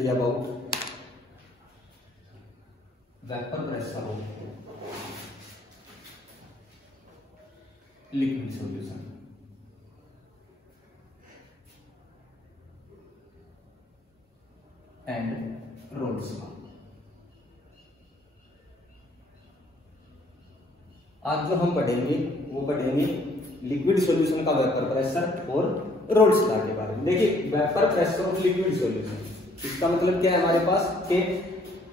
Study about vapour pressure of liquid solution. And roles law. आज जो हम पढ़ेंगे वो पढ़ेंगे लिक्विड सॉल्यूशन का वेपर प्रेशर और रोल्स लॉ के बारे में। देखिए vapour pressure of liquid solution, इसका मतलब क्या है हमारे पास कि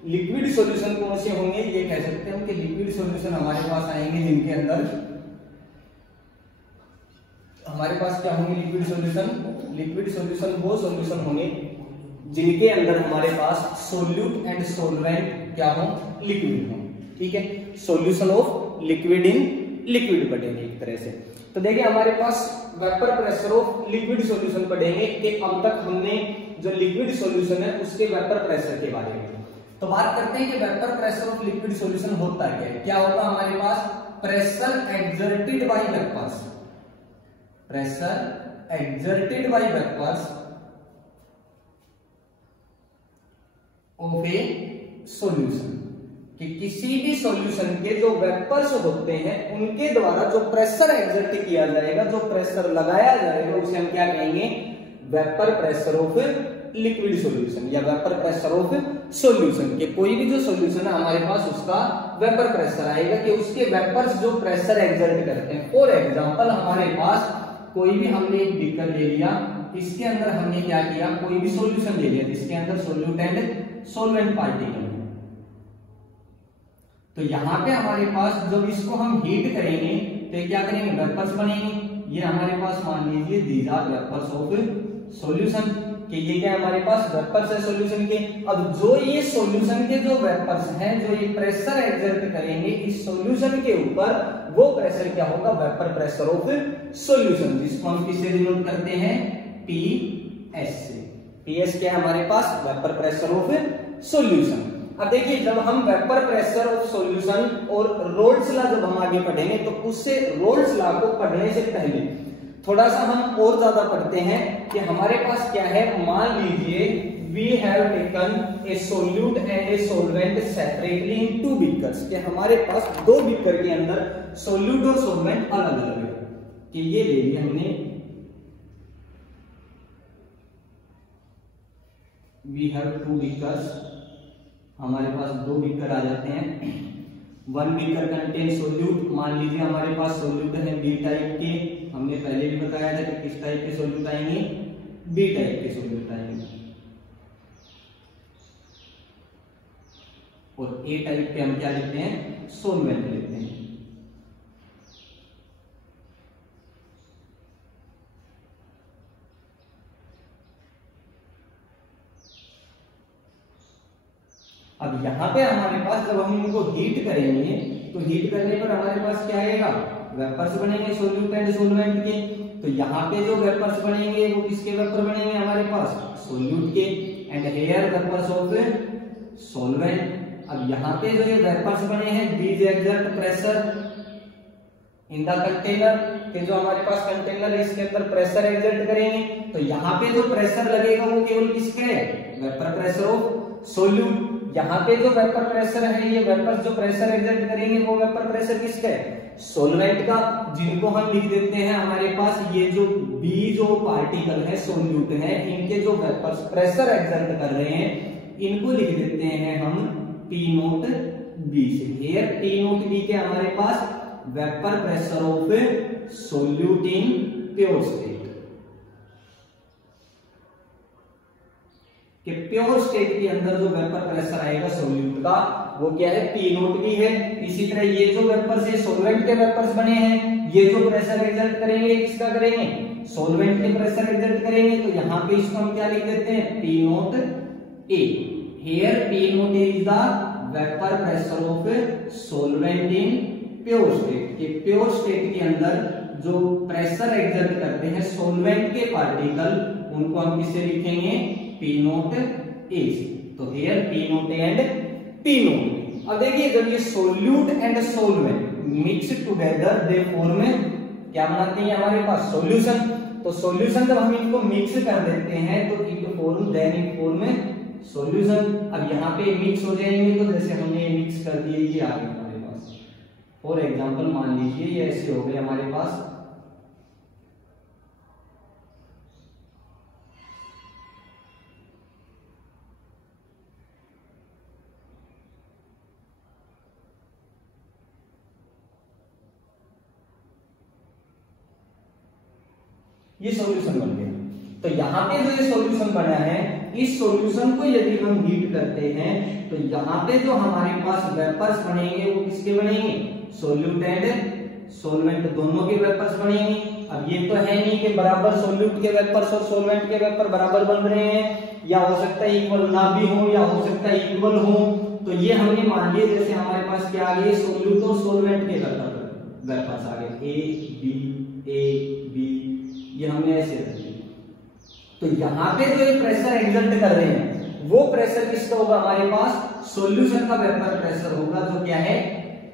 लिक्विड सॉल्यूशन कौन से होंगे, ये कह सकते हैं कि लिक्विड सॉल्यूशन हमारे पास आएंगे जिनके अंदर हमारे पास क्या होंगे लिक्विड सॉल्यूशन वो सॉल्यूशन होंगे जिनके अंदर हमारे पास सोल्यूट एंड सोलवेंट क्या हो, लिक्विड हो। ठीक है, solution of liquid in liquid पढ़ेंगे एक तरह से। तो देखिए हमारे पास vapour pressure of liquid solution पढ़ेंगे कि अब तक हमने जो लिक्विड सॉल्यूशन है उसके वेपर प्रेशर के बारे में। तो बात करते हैं कि vapour pressure of liquid solution होता क्या है। क्या होगा हमारे पास pressure exerted by vapours, pressure exerted by vapours of a solution, कि किसी भी सॉल्यूशन के जो वेपर्स होते हैं उनके द्वारा जो प्रेशर एक्सर्ट किया जाएगा, जो प्रेशर लगाया जाएगा, उसे हम क्या कहेंगे, vapour pressure of liquid solution या वेपर प्रेशर ऑफ सॉल्यूशन। के कोई भी जो सॉल्यूशन है हमारे पास उसका वेपर प्रेशर आएगा कि उसके वेपर्स जो प्रेशर एक्सर्ट करते हैं। फॉर एग्जांपल हमारे पास कोई भी हमने एक बीकर ले लिया, इसके अंदर हमने क्या किया, कोई भी सॉल्यूशन ले लिया जिसके अंदर सोल्यूट एंड सोलवेंट पार्टिकल है। तो यहाँ पे हमारे पास जब इसको हम हीट करेंगे तो क्या करेंगे, वेपर्स बनेंगे। ये हमारे पास मान लीजिए these are vapours of solution, कि ये क्या हमारे पास वेपर्स है सॉल्यूशन के। अब जो ये सॉल्यूशन के जो वेपर्स हैं जो ये प्रेशर एक्सर्ट करेंगे इस सॉल्यूशन के ऊपर, वो प्रेशर क्या होगा, वेपर प्रेशर ऑफ सॉल्यूशन, जिसको हम किससे डिनोट करते हैं, PS से। PS क्या है हमारे पास, वेपर प्रेशर ऑफ सॉल्यूशन। अब देखिए जब हम वेपर प्रेशर ऑफ सॉल्यूशन और रोल्स लॉ जब हम आगे पढ़ेंगे तो उससे रोल्स लॉ को पढ़ने से पहले थोड़ा सा हम और ज्यादा पढ़ते हैं कि हमारे पास क्या है। मान लीजिए we have taken a solute and a solvent separately in 2 beakers, कि हमारे पास 2 बीकर के अंदर सोल्यूट और सोलवेंट अलग अलग है। कि ये ले लिया हमने, वी हैव 2 बीकर्स, हमारे पास 2 बीकर आ जाते हैं। 1 बीकर कंटेन सोल्यूट, मान लीजिए हमारे पास सोल्यूट है बी टाइप के, हमने पहले भी बताया था कि किस टाइप के सोल्यूट आएंगे, बी टाइप के सोल्यूट आएंगे। और ए टाइप के हम क्या लेते हैं, सोलवेंट लेते हैं। अब यहाँ पे हमारे पास जब हम इनको हीट करेंगे तो हीट करने पर हमारे पास क्या आएगा, वेपर्स बनेंगे सोल्यूट एंड सोलवेंट के। तो यहाँ पे जो वेपर्स बनेंगे वो किसके वेपर बनेंगे हमारे पास, सोल्यूट के। And here vapours of solvent. अब यहाँ पे जो ये वेपर्स बने हैं these exert pressure in the container, के जो हमारे पास कंटेनर है इसके अंदर प्रेशर एक्सर्ट करेंगे। तो यहाँ पे जो प्रेशर लगेगा वो केवल किसका है, वेपर प्रेशर ऑफ सोल्यूट। यहाँ पे जो वेपर प्रेशर है, ये वेपर्स जो प्रेशर एक्सर्ट करेंगे वो वेपर प्रेशर किसका है, सोलवेंट का, जिनको हम लिख देते हैं हमारे पास ये जो बी जो पार्टिकल है सोल्यूट है, इनके जो वेपर्स प्रेशर एक्सर्ट कर रहे हैं इनको लिख देते हैं हम P नोट बी से। हियर P नोट बी के हमारे पास vapour pressure of solute in pure state, कि प्योर स्टेट के अंदर जो वेपर प्रेशर आएगा सोल्यूट का वो क्या है, P नोट भी है। इसी तरह ये जो वेपर्स है सोलवेंट के वेपर्स बने हैं, ये जो प्रेशर एक्सर्ट करेंगे किसका करेंगे, सोलवेंट के प्रेशर एक्सर्ट करेंगे। तो यहाँ पे इसको हम क्या लिख देते हैं, P note A। Here P note A is the vapour pressure of solvent in pure state, कि प्योर स्टेट के अंदर जो प्रेशर एक्सर्ट करते हैं सोलवेंट के पार्टिकल उनको हम किससे लिखेंगे, P नोट A। तो here P note A and P note. अब देखिए जब ये solute and solvent mix together they form क्या बनाते हैं हमारे पास, सॉल्यूशन। तो सॉल्यूशन जब हम इनको मिक्स कर देते हैं तो it form then it form solution. अब यहाँ पे मिक्स हो जाएंगे, तो जैसे हमने मिक्स कर दिए ये आ गए हमारे पास। फॉर एग्जांपल मान लीजिए ये ऐसे हो गए हमारे पास, ये सॉल्यूशन बन गया। तो यहाँ पे जो ये सॉल्यूशन बना है, इस सॉल्यूशन को यदि हम हीट करते हैं तो यहाँ पे जो हमारे पास वेपर्स बनेंगे वो किसके बनेंगे, सोल्यूट एंड सोलवेंट दोनों के वेपर्स बनेंगे। अब ये तो है नहीं कि बराबर सोल्यूट के वेपर्स और सोलवेंट के वेपर बराबर बन रहे हैं, या हो सकता है इक्वल ना भी हो, या हो सकता है इक्वल हो। तो ये हमने मान लिया जैसे हमारे पास क्या आ गए, सोल्यूट और सोलवेंट के वेपर्स आ गए, ए बी, ये हमने ऐसे रख दिया। तो यहाँ पे जो ये प्रेशर एक्सर्ट कर रहे हैं वो प्रेशर किसका होगा, हमारे पास सॉल्यूशन का वेपर प्रेशर होगा, जो क्या है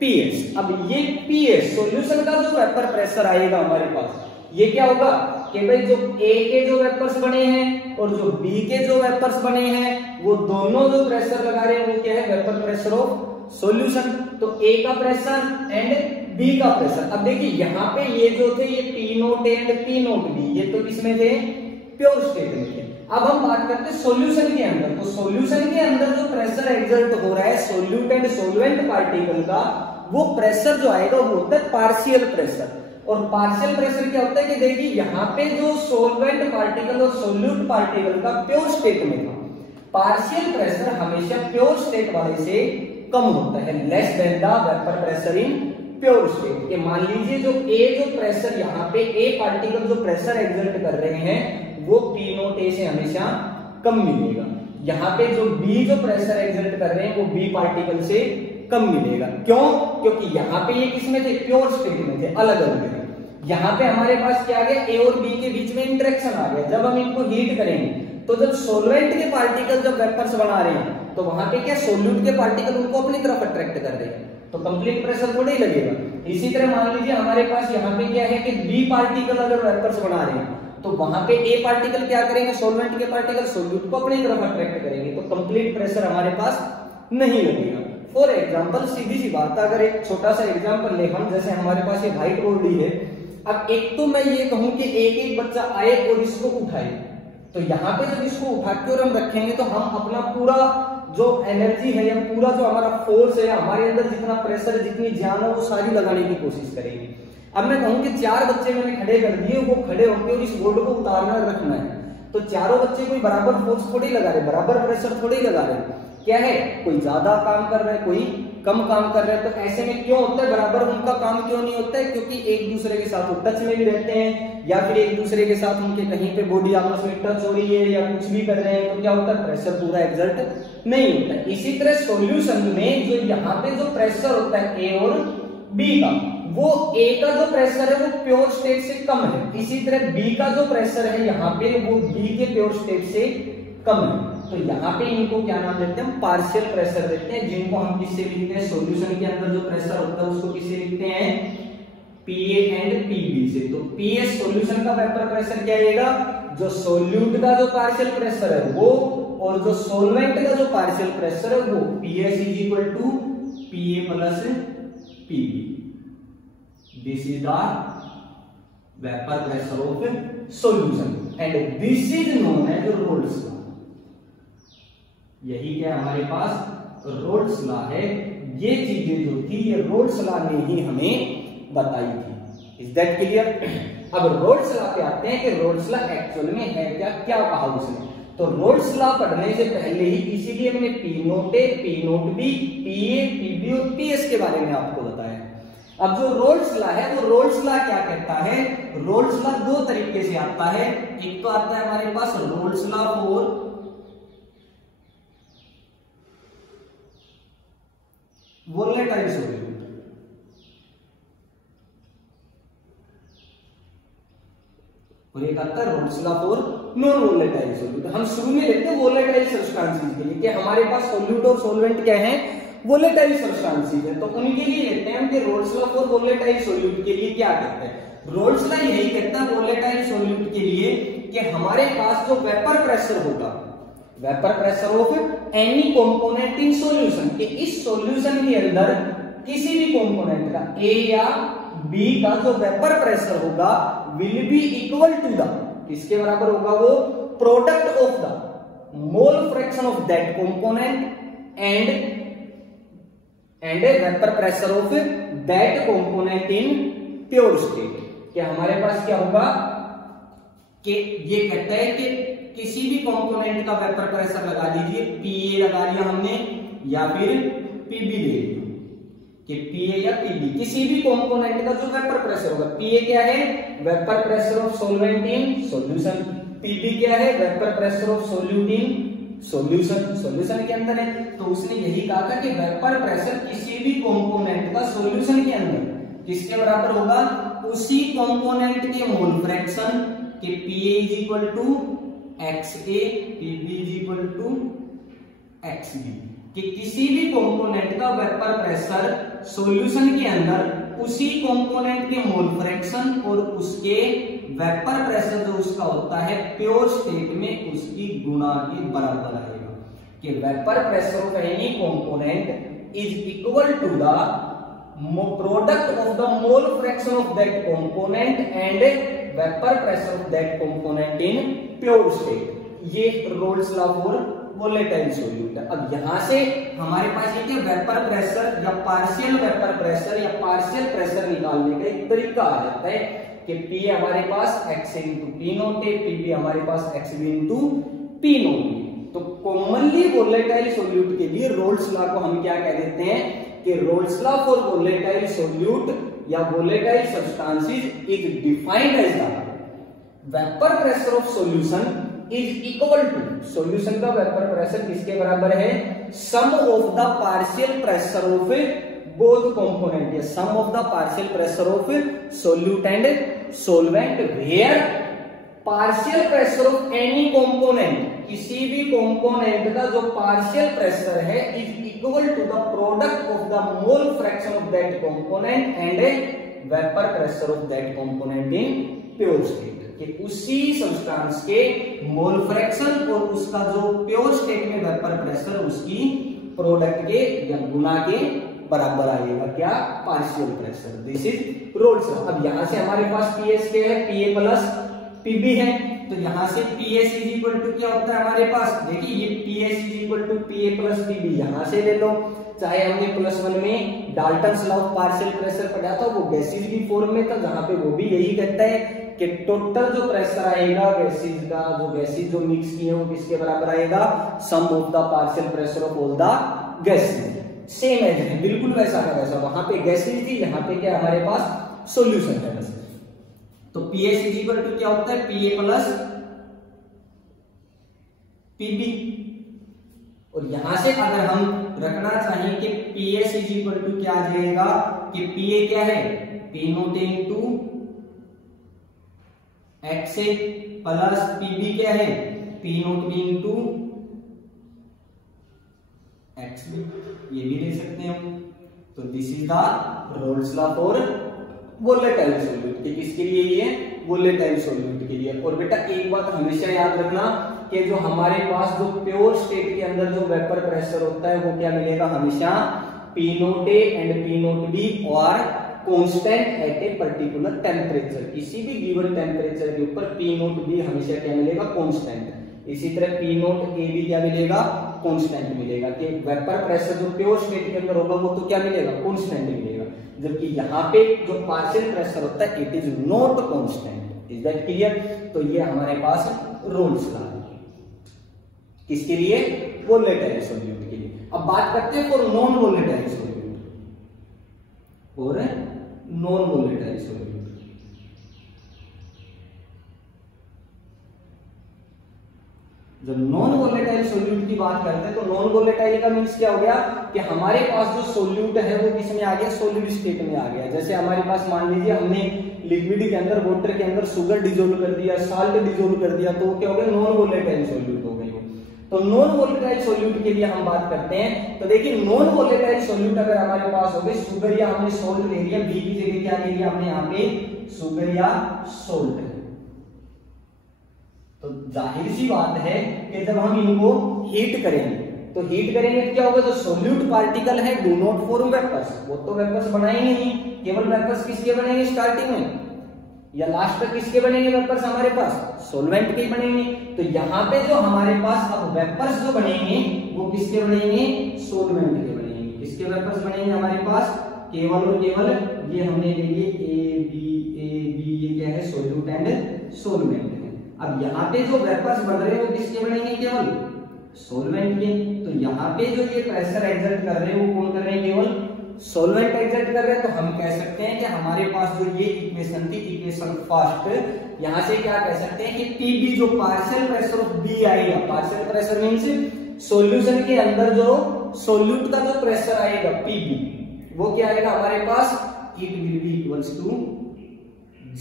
PS। अब ये PS सॉल्यूशन का जो वेपर प्रेशर आएगा हमारे पास, ये क्या होगा कि भाई जो A के जो वेपर्स बने हैं और जो B के जो वेपर्स बने हैं वो दोनों जो प्रेशर लगा रहे हैं वो क्या है, वेपर प्रेशर ऑफ सॉल्यूशन। तो A का प्रेशर एंड B का प्रेशर। अब देखिए यहाँ पे ये जो थे ये P0 एंड P0 B, ये तो किसमें थे, प्योर स्टेट में थे। अब हम बात करते हैं सॉल्यूशन के अंदर। तो सॉल्यूशन के अंदर जो प्रेशर एक्सर्ट हो रहा है सोल्यूट एंड सोलवेंट पार्टिकल का, वो प्रेशर जो आएगा वो होता है पार्शियल प्रेशर। और पार्शियल प्रेशर क्या होता है कि देखिए यहाँ पे जो सोलवेंट पार्टिकल और सोल्यूट पार्टिकल का प्योर स्टेट में था, पार्शियल प्रेशर हमेशा प्योर स्टेट वाले से कम होता है, less than the vapour pressure in pure state. के मान लीजिए जो प्रेशर यहाँ पे A पार्टिकल जो प्रेशर एक्सर्ट कर रहे हैं वो P0 A से हमेशा कम मिलेगा। यहाँ पे जो B जो प्रेशर एक्सर्ट कर रहे हैं वो B पार्टिकल से कम मिलेगा। क्यों, क्योंकि यहाँ पे ये किसमें थे, प्योर स्टेट में थे, अलग अलग थे। यहाँ पे हमारे पास क्या आ गया, A और B के बीच में इंटरेक्शन आ गया। जब हम इनको हीट करेंगे तो जब सोलवेंट के पार्टिकल जब वेपर्स बना रहे हैं तो वहां पे क्या सोल्यूट के पार्टिकल उनको अपनी तरफ अट्रैक्ट कर रहे हैं, तो कंप्लीट प्रेशर थोड़ा ही लगेगा। इसी तरह मान लीजिए हमारे पास यहाँ पे क्या है कि B पार्टिकल अगर वेपर्स बना रहे हैं तो वहां पे A पार्टिकल क्या करेंगे, सोलवेंट के पार्टिकल सोल्यूट को अपनी तरफ अट्रैक्ट करेंगे, तो कंप्लीट प्रेशर हमारे पास नहीं लगेगा। फॉर एग्जांपल सीधी सी बात, अगर एक छोटा सा एग्जांपल ले हम, जैसे हमारे पास ये व्हाइट बोर्ड ही है। अब एक तो मैं ये कहूं कि एक बच्चा आए और इसको उठाए, तो यहाँ पे जब इसको उठा के और हम रखेंगे तो हम अपना पूरा जो एनर्जी है या पूरा जो हमारा फोर्स है, हमारे अंदर जितना प्रेशर है, जितनी जान है, वो सारी लगाने की कोशिश करेंगे। अब मैं कहूं कि 4 बच्चे मैंने खड़े कर दिए, वो खड़े होकर इस बोर्ड को उतारना रखना है, तो चारों बच्चे कोई बराबर फोर्स थोड़ी लगा रहे, बराबर प्रेशर थोड़ी लगा रहे। क्या है, कोई ज्यादा काम कर रहा है, कोई कम काम कर रहा है। तो ऐसे में क्यों होता है, बराबर उनका काम क्यों नहीं होता है, क्योंकि एक दूसरे के साथ वो टच में भी रहते हैं, या फिर एक दूसरे के साथ उनके कहीं पे बॉडी आपस में टच हो रही है या कुछ भी कर रहे हैं, तो क्या होता है, प्रेशर पूरा एक्सर्ट नहीं होता। इसी तरह सॉल्यूशन में जो यहाँ पे जो प्रेशर होता है A और B का, वो A का जो प्रेशर है वो प्योर स्टेट से कम है, इसी तरह B का जो प्रेशर है यहाँ पे वो B के प्योर स्टेट से कम है। तो यहाँ पे इनको क्या नाम देते हैं, पार्शियल प्रेशर देते हैं, जिनको हम किससे लिखते हैं, सॉल्यूशन के अंदर जो प्रेशर होता है उसको किससे लिखते हैं, PA एंड PB से। तो PA सॉल्यूशन का वेपर प्रेशर क्या आएगा, जो सोल्यूट का जो पार्शियल प्रेशर है वो, और जो सोलवेंट का जो पार्शियल प्रेशर है वो, PS is equal to PA plus PB। This is the vapour pressure of solution and this is known as Raoult's law. यही क्या हमारे पास रोल्स लॉ है। ये चीजें जो थी ये रोल्स लॉ ने ही हमें बताई थी। Is that clear? अब रोल्स लॉ पे आते हैं कि रोल्स लॉ एक्चुअल में है क्या, क्या कहा उसने। तो रोल्स लॉ पढ़ने से पहले ही इसीलिए मैंने P0 A, P0 B, PA, PB और PS के बारे में आपको बताया। अब जो रोल्स लॉ है वो रोल्स लॉ क्या कहता है, रोल्स लॉ 2 तरीके से आता है। एक तो आता है हमारे पास Raoult's law for volatile solute, और एक आता है Raoult's law for non volatile solute. हम शुरू में लेते हैं वोलेटाइल सब्सटेंसेस के लिए कि हमारे पास सॉल्यूट और सॉल्वेंट क्या है, वोलेटाइल सब्सटेंसेस है। तो उनके लिए लेते हैं कि Raoult's law for volatile solute के लिए क्या कहता है। रोल्स लॉ यही कहता है वोलेटाइल सॉल्यूट के लिए कि हमारे पास जो वेपर प्रेशर होगा vapour pressure of any component in solution, कि इस सॉल्यूशन के अंदर किसी भी कंपोनेंट का ए या बी का जो वेपर प्रेशर होगा will be equal to the, किसके बराबर होगा वो, product of the mole fraction of that component and vapour pressure of that component in pure state. कि हमारे पास क्या होगा कि ये कहता है कि किसी भी कंपोनेंट का वेपर प्रेशर लगा दीजिए, पीए लगा लिया हमने या फिर पीबी ले लिया, कि पीए या पीबी किसी भी कंपोनेंट का जो वेपर प्रेशर होगा, पीए क्या है, vapour pressure of solvent in solution, PB क्या है, vapour pressure of solute in solution, solution के अंदर है। तो उसने यही कहा था कि वेपर प्रेशर किसी भी कंपोनेंट का सॉल्यूशन के अंदर किसके बराबर होगा, उसी कंपोनेंट के मोल फ्रैक्शन के P A is equal to XA, P B is equal to XB, कि किसी भी कंपोनेंट का वेपर प्रेशर सॉल्यूशन के अंदर उसी कंपोनेंट के मोल फ्रैक्शन और उसके वेपर प्रेशर जो उसका होता है प्योर स्टेट में उसकी गुणा के बराबर आएगा। कि vapour pressure of any component is equal to the product of the mole fraction of that component and vapour pressure of that component in pure state. ये Raoult's law for volatile solute है। अब यहां से हमारे पास ये vapour pressure या partial vapour pressure या पार्शियल प्रेशर निकालने का एक तरीका आ जाता है कि P हमारे पास x इंटू पी नोट है, Pb हमारे पास xb इंटू पी नोट है। तो कॉमनली वोलेटाइल सॉल्यूट के लिए रोल्स लॉ को हम क्या कह देते हैं कि Raoult's law for volatile solute या volatile substances is defined as the vapour pressure of solution is equal to, solution का वेपर प्रेशर किसके बराबर है, sum of the partial pressure of both component, या sum of the partial pressure of solute and solvent where partial pressure of any component, किसी भी component का जो partial pressure है is equal to the product of the mole fraction of that component and vapour pressure of that component in pure state, कि उसी substance के mole fraction और उसका जो प्योर स्टेट में वेपर प्रेशर उसकी प्रोडक्ट के या गुना के बराबर आएगा क्या, partial pressure. This is Raoult's law. अब यहां से हमारे पास पीएस के है, पीए प्लस पीबी है, तो यहां से पीएस इज इक्वल टू क्या होता है हमारे पास, देखिए ये PS is equal to PA plus PB यहां से ले लो, चाहे हमने +1 में Dalton's law of partial pressure पढ़ा था वो गैसेस की फॉर्म में था, जहां पे वो भी यही कहता है कि टोटल जो प्रेशर आएगा गैसेस का, जो गैसेस जो मिक्स किए वो किसके बराबर आएगा, sum of the partial pressure of all the gases. Same as है, बिल्कुल वैसा का वैसा, वहां पे गैसेस थी, यहाँ पे क्या हमारे पास सॉल्यूशन है बस। तो पीएस इज इक्वल टू क्या होता है, पीए प्लस पीबी, और यहां से अगर हम रखना चाहिए कि पीएस इज इक्वल टू क्या आ जाएगा, कि पीए क्या है, P naught into X A plus PB क्या है, P naught B into X B, ये भी ले सकते हैं हम। तो this is the Raoult's law for volatile solute, किसके लिए ये, वोलेटाइल सॉल्यूट के लिए। और बेटा एक बात हमेशा याद रखना कि जो हमारे पास जो प्योर स्टेट के अंदर जो वेपर प्रेशर होता है वो क्या मिलेगा, हमेशा P naught A and P naught B और constant at a particular temperature, किसी भी गिवन टेम्परेचर के ऊपर पी नोट बी हमेशा क्या मिलेगा, कांस्टेंट। इसी तरह पी नोट ए भी क्या मिलेगा, कांस्टेंट मिलेगा, कि वेपर प्रेशर जो प्योर स्टेट के अंदर होगा वो तो क्या मिलेगा, कांस्टेंट मिलेगा, जबकि यहाँ पे जो पार्शियल प्रेशर होता है it is not constant. Is that clear? तो ये हमारे पास रोल्स लॉ किसके लिए, वोलेटाइल सॉल्यूट के लिए। अब बात करते हैं फॉर नॉन वोलेटाइल सॉल्यूट, और नॉन वोलेटाइल सॉल्यूट। जब नॉन वोलेटाइल सॉल्यूट की बात करते हैं तो नॉन वोलेटाइल का मीन्स क्या हो गया कि हमारे पास जो सॉल्यूट है वो किस में आ गया, सॉलिड स्टेट में आ गया। जैसे हमारे पास मान लीजिए हमने लिक्विड के अंदर, वाटर के अंदर शुगर डिजोल्व कर दिया, साल्ट डिजोल्व कर दिया, तो क्या हो गया, नॉन वोलेटाइल सॉल्यूट हो गई। तो नॉन वोलेटाइल सॉल्यूट के लिए हम बात करते हैं, तो देखिए नॉन वोलेटाइल सॉल्यूट अगर हमारे पास हो गए, शुगर या हमने सोल्ट ले लिया, बी की जगह क्या ले लिया हमने यहाँ पे, शुगर या सोल्ट। तो जाहिर सी बात है कि जब हम इनको हीट करेंगे तो क्या होगा, जो सोल्यूट पार्टिकल है डू नॉट फॉर्म वेपर्स, वो तो वेपर्स बनाएंगे नहीं, केवल वेपर्स किसके बनेंगे स्टार्टिंग में या लास्ट तक किसके बनेंगे वेपर्स हमारे पास, सोलवेंट के ही बनेंगे। तो यहाँ पे जो हमारे पास अब वेपर्स जो बनेंगे वो किसके बनेंगे, सोलवेंट के बनेंगे। किसके वेपर्स बनेंगे हमारे पास, केवल और केवल ये हमने ले लिए ए बी, ये क्या है सोल्यूट एंड सोलवेंट है। अब यहाँ पे जो वेपर्स बन रहे हैं वो किसके बनेंगे, केवल सोलवेंट के। तो यहाँ पे जो ये प्रेशर एक्सर्ट कर रहे हैं वो कौन कर रहे हैं, केवल सोलवेंट एक्सर्ट कर रहे हैं। तो हम कह सकते हैं कि हमारे पास जो ये इक्वेशन थी, इक्वेशन फर्स्ट, यहाँ से क्या कह सकते हैं कि पीबी जो पार्शियल प्रेशर ऑफ बी आएगा, पार्शियल प्रेशर मींस सॉल्यूशन के अंदर जो सोल्यूट का जो प्रेशर आएगा पीबी, वो क्या आएगा हमारे पास, it will be equals to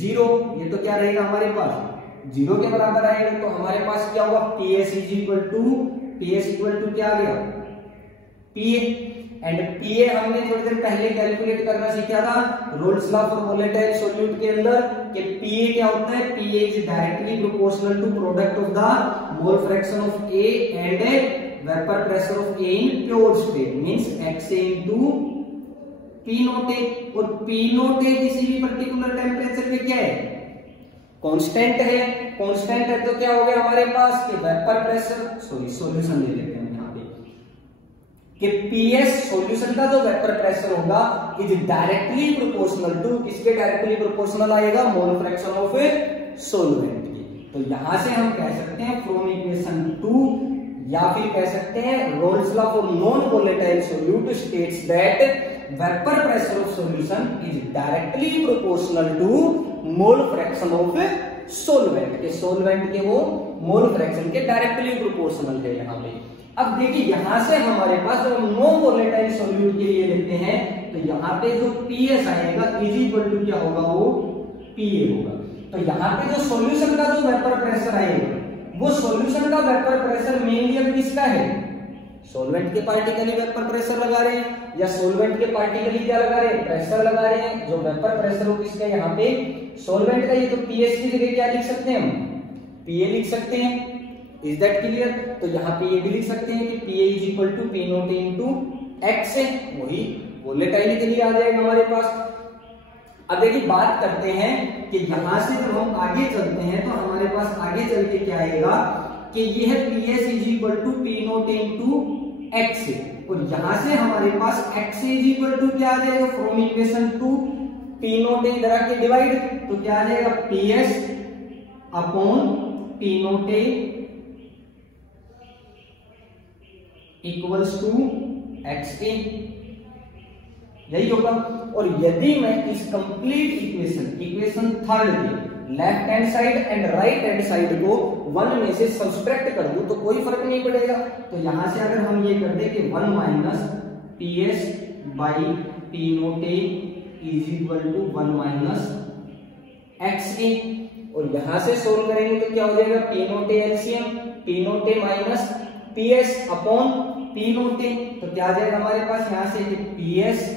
0। ये तो क्या रहेगा हमारे पास, 0 के बराबर आएगा। तो हमारे पास क्या होगा, PS इक्वल टू क्या आ गया, PA। एंड PA हमने थोड़ी देर पहले कैलकुलेट करना सीखा था Raoult's law for volatile solute के अंदर कि PA क्या होता है, PA is directly proportional to product of the mole fraction of A and vapour pressure of A in pure state, means XA into P not A। और P not A किसी भी particular temperature पे क्या है, constant है। Constant है तो क्या हो गया हमारे पास कि वेपर प्रेशर, सॉल्यूशन ले लेते हैं यहाँ पे कि PS सॉल्यूशन का जो वेपर प्रेशर होगा इज डायरेक्टली प्रोपोर्शनल टू, किसके डायरेक्टली प्रोपोर्शनल आएगा, मोल फ्रैक्शन ऑफ सोलवेंट की। तो यहां से हम कह सकते हैं फ्रॉम इक्वेशन 2 या फिर कह सकते हैं Raoult's law for non volatile solute states that vapour pressure of solution is directly proportional to mole fraction of solvent के, सोलवेंट के वो मोल फ्रैक्शन के डायरेक्टली प्रोपोर्शनल है यहाँ पे। अब देखिए यहां से हमारे पास जब नॉन वोलेटाइल सॉल्यूट के लिए लेते हैं तो यहाँ पे जो PS आएगा इज इक्वल टू क्या होगा, वो PA होगा। तो यहाँ पे जो सॉल्यूशन का जो वेपर प्रेशर आएगा वो सॉल्यूशन का वेपर प्रेशर मेनली अब किसका है, सोलवेंट के पार्टिकली वेपर प्रेशर लगा रहे हैं या सोलवेंट के पार्टिकली क्या लगा रहे हैं, प्रेशर लगा रहे हैं। जो वेपर प्रेशर हो किसका यहाँ पे, सोलवेंट का। ये तो PS की जगह क्या लिख सकते हैं हम, PA लिख सकते हैं। Is that clear. तो यहाँ पे ये भी लिख सकते हैं कि PA is equal to P naught into X है, वही वोलेटाइल के लिए आ जाएगा हमारे पास। अब देखिए बात करते हैं कि यहां से जब हम आगे चलते हैं तो हमारे पास आगे चल के क्या आएगा कि ये है PS is equal to P naught into X, और यहां से हमारे पास X इज इक्वल टू क्या आ जाएगा, फ्रॉम इक्वेशन 2 P नॉट इधर आके डिवाइड, तो क्या आ जाएगा PS upon P naught equals to XA, यही होगा। और यदि मैं इस कंप्लीट इक्वेशन थर्ड के left hand side and right hand side को 1 में से सब्सट्रैक्ट कर दूं तो कोई फर्क नहीं पड़ेगा। तो यहां से अगर हम ये कर दे कि 1 minus PS by P not A is equal to 1 minus XA, और यहां से सोल्व करेंगे तो क्या हो जाएगा, P not A LCM P not A minus PS upon P not A, तो क्या आ जाएगा हमारे पास यहां से कि PS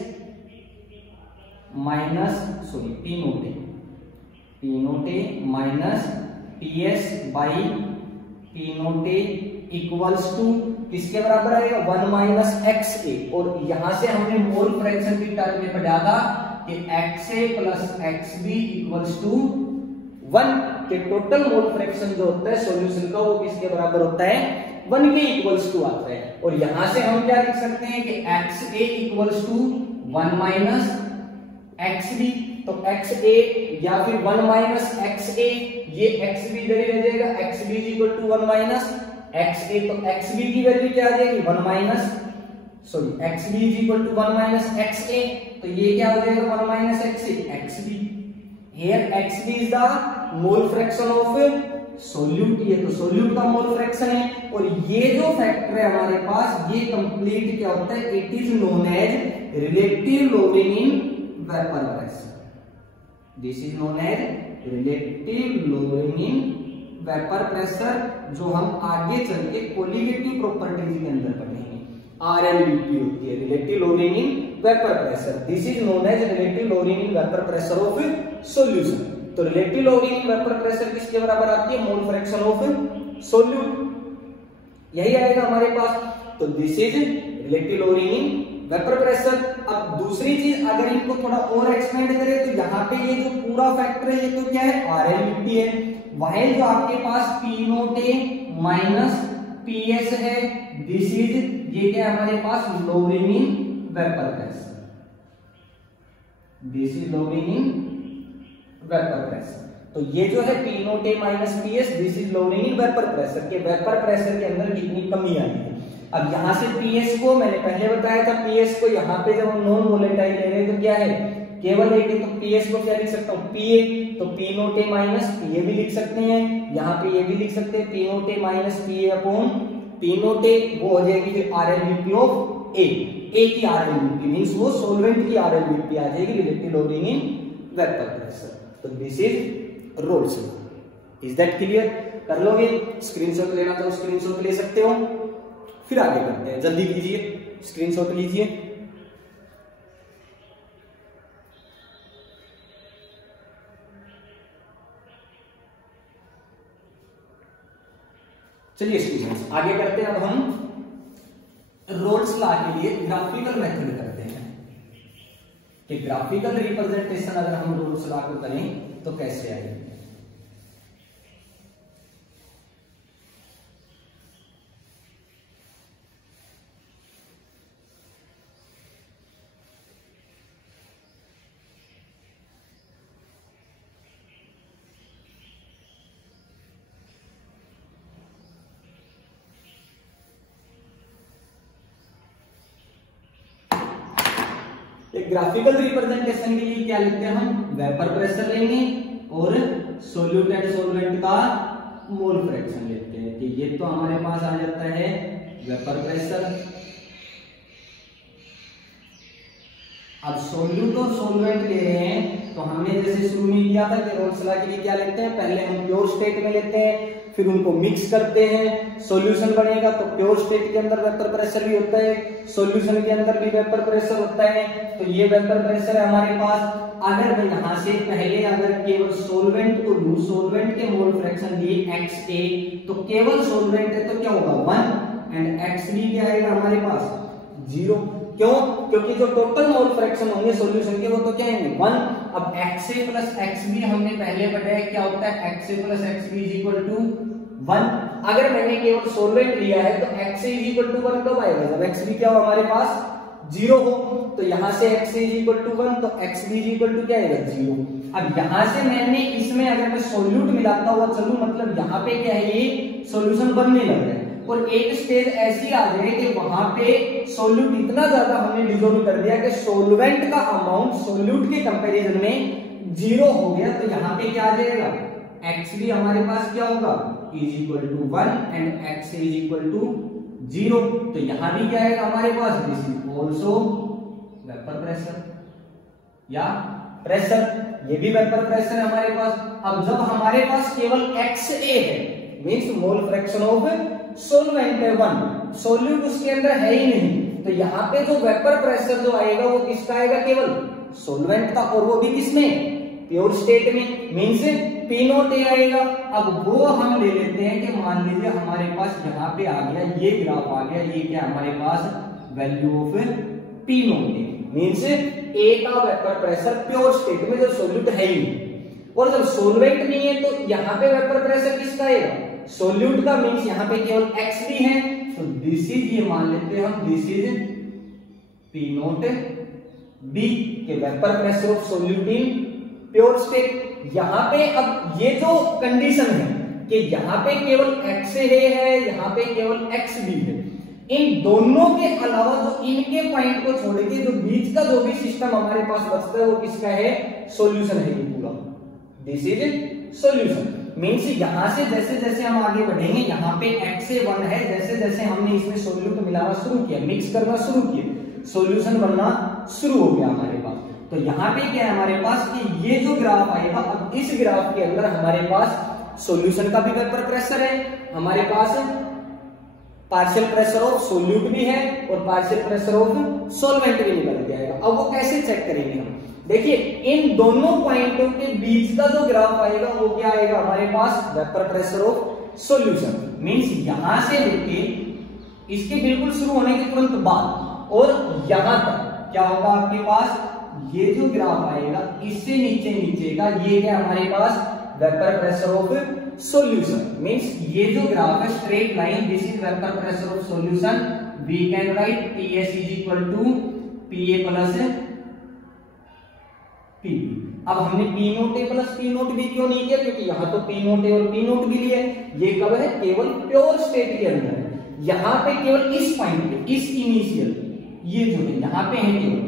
minus P note A minus PS by P note A equals to किसके बराबर आएगा, 1 माइनस XA। और यहां से हमने मोल फ्रैक्शन की टर्म में पढ़ा था कि XA plus XB equals to 1 के टोटल मोल फ्रैक्शन जो होता है सॉल्यूशन का वो किसके बराबर होता है, 1 के इक्वल्स टू आता है। और यहां से हम क्या लिख सकते हैं कि XA equals to 1 minus XB, तो XA या फिर 1 माइनस XA, ये XB इधर ही रह जाएगा, XB is equal to 1 minus XA, तो XB की वैल्यू क्या आ जाएगी, 1 minus XB is equal to 1 minus XA, तो ये क्या हो जाएगा 1 minus XB। Here XB is the mole fraction of solute, ये तो सोल्यूट का मोल फ्रैक्शन है। और ये जो फैक्टर है हमारे पास ये कंप्लीट क्या होता है, it is known as relative lowering in vapour pressure, this is known as relative lowering in vapour pressure, जो हम आगे चल के कोलिगेटिव प्रॉपर्टीज के अंदर पढ़ेंगे। RLVP होती है relative lowering in vapour pressure, this is known as relative lowering in vapour pressure of solution. तो रिलेटिव लोअरिंग वेपर प्रेशर किसके बराबर आती है? मोल फ्रैक्शन ऑफ सोल्यूट, यही आएगा हमारे पास। तो this is relative lowering vapour pressure. अब दूसरी चीज अगर इनको थोड़ा और एक्सपेंड करें तो यहाँ पे ये जो पूरा फैक्टर है ये तो क्या है? RLVP है। वहीं जो आपके पास P naught A minus PS है, दिस इज ये क्या है हमारे पास? Lowering in vapour pressure, this is lowering in vapour pressure. तो ये जो है P naught A minus PS, this is lowering in vapour pressure के वेपर प्रेशर के अंदर कितनी कमी आई है। अब यहां से PS को मैंने पहले बताया था, PS को यहाँ पे जब हम नॉन वोलेटाइल ले रहे हैं तो क्या है? केवल एक है, तो PS को क्या लिख सकता हूँ? PA, तो P naught A minus PA भी लिख सकते हैं, यहाँ पे ये भी लिख सकते हैं P naught A minus PA upon P naught A, वो हो जाएगी फिर RLVP ऑफ A की RLVP मींस वो सॉल्वेंट की RLVP आ जाएगी, relative lowering in vapour pressure. तो this is Raoult's law. Is that clear? कर लोगे? स्क्रीनशॉट लेना तो स्क्रीनशॉट ले सकते हो। फिर आगे करते हैं, जल्दी कीजिए, स्क्रीनशॉट लीजिए। चलिए स्टूडेंट्स आगे करते हैं। अब हम रोल्स लॉ के लिए ग्राफिकल मेथड करते हैं कि ग्राफिकल रिप्रेजेंटेशन अगर हम रोल्स लॉ को करें तो कैसे आएगी। ग्राफिकल रिप्रेजेंटेशन के लिए क्या लिखते हैं हम? वेपर प्रेशर लेंगे और सोल्यूट एंड सॉल्वेंट का मोल फ्रैक्शन लेते हैं कि ये तो हमारे पास आ जाता है वेपर प्रेशर। अब सोल्यूट और सॉल्वेंट ले रहे हैं तो हमने जैसे शुरू में किया था कि रोल्स लॉ के लिए क्या लेते हैं? पहले हम प्योर स्टेट में लेते हैं, फिर उनको मिक्स करते हैं, सॉल्यूशन बनेगा। तो प्योर स्टेट के अंदर वेपर प्रेशर भी होता है, सॉल्यूशन के अंदर भी वेपर प्रेशर होता है। तो ये वेपर प्रेशर है हमारे पास। अगर मैं यहां से पहले अगर केवल सॉल्वेंट को लूं, सॉल्वेंट के मोल फ्रैक्शन दिए XA, तो केवल सॉल्वेंट है तो क्या होगा? 1 एंड XB क्या आएगा हमारे पास? 0। क्यों? क्योंकि जो टोटल मोल फ्रैक्शन होंगे सॉल्यूशन के वो तो क्या आएंगे? 1। अब XA प्लस XB हमने पहले बताया क्या होता है? XA plus XB is equal to 1। अगर मैंने केवल सॉल्वेंट लिया है तो XA इज इक्वल टू 1 कब आएगा? जब XB क्या हो हमारे पास? 0 हो। तो यहां से XA इज इक्वल टू 1 तो XB इज इक्वल टू क्या आएगा? 0। अब यहां से मैंने इसमें अगर मैं सॉल्यूट मिलाता हुआ चलूं, मतलब यहाँ पे क्या है? ये सॉल्यूशन बनने लग रहा है और एक स्टेज ऐसी आ जाए कि वहां पे सोल्यूट इतना ज्यादा हमने डिसॉल्व कर दिया कि सोलवेंट का अमाउंट सोल्यूट के कंपैरिजन में 0 हो गया। तो यहाँ पे क्या आ जाएगा? XB हमारे पास क्या होगा? Is equal to 1 and XA is equal to 0। तो यहां भी क्या आएगा हमारे पास? This is also vapour pressure या प्रेशर, ये भी वेपर प्रेशर है हमारे पास। अब जब हमारे पास केवल XA है means mole fraction of solvent है 1, सोल्यूट उसके अंदर है ही नहीं, तो यहाँ पे जो वेपर प्रेशर जो आएगा वो किसका आएगा? केवल सॉल्वेंट का, और वो भी किसमें? प्योर स्टेट में, मींस P नोट ए आएगा। अब वो हम ले लेते हैं कि मान लीजिए हमारे पास यहाँ पे आ गया, ये ग्राफ आ गया, ये क्या हमारे पास? Value of P naught A means A का वेपर प्रेशर प्योर स्टेट में जो सोल्यूट है ही नहीं, और जब सॉल्वेंट नहीं है तो यहाँ पे वेपर प्रेशर किसका आएगा? सोल्यूट का, मींस यहाँ पे केवल XB है। तो दिस इज, ये मान लेते हैं हम, this is P note B के vapour pressure of solute in pure state. यहाँ पे अब ये जो कंडीशन है कि यहाँ पे केवल XA है, यहाँ पे केवल XB है, इन दोनों के अलावा जो इनके पॉइंट को छोड़ के जो बीच का जो भी सिस्टम हमारे पास बचता है वो किसका है? सॉल्यूशन है ये पूरा। दिस इज सॉल्यूशन मींस यहां से जैसे जैसे हम आगे बढ़ेंगे यहाँ पे XA 1 है, जैसे जैसे हमने इसमें सोल्यूट मिलाना शुरू किया, मिक्स करना शुरू किया, सॉल्यूशन बनना शुरू हो गया हमारे पास। तो यहाँ पे क्या है हमारे पास कि ये जो ग्राफ आएगा, अब इस ग्राफ के अंदर हमारे पास सॉल्यूशन का भी वेपर प्रेशर है, हमारे पास पार्शियल प्रेशर ऑफ सोल्यूट भी है और पार्शियल प्रेशर ऑफ सॉल्वेंट भी निकल के आएगा। अब वो कैसे चेक करेंगे हम? देखिए इन दोनों पॉइंटों के बीच का जो ग्राफ आएगा वो क्या आएगा हमारे पास, vapour pressure of solution. Means यहां से लेके इसके बिल्कुल शुरू होने के तुरंत बाद और यहां तक क्या होगा आपके पास, ये जो ग्राफ आएगा इससे नीचे नीचे का ये क्या हमारे पास, vapour pressure of solution. Means ये जो ग्राफ है straight line, this is vapour pressure of solution. We can write PS is equal to PA plus P। अब हमने P note A plus P note B क्यों नहीं किया, क्योंकि यहाँ तो P नोट A और P नोट B लिया है। ये कब है, केवल प्योर स्टेट के अंदर है। यहाँ पे केवल इस पॉइंट पे, इस इनिशियल ये जो है यहाँ पे है केवल,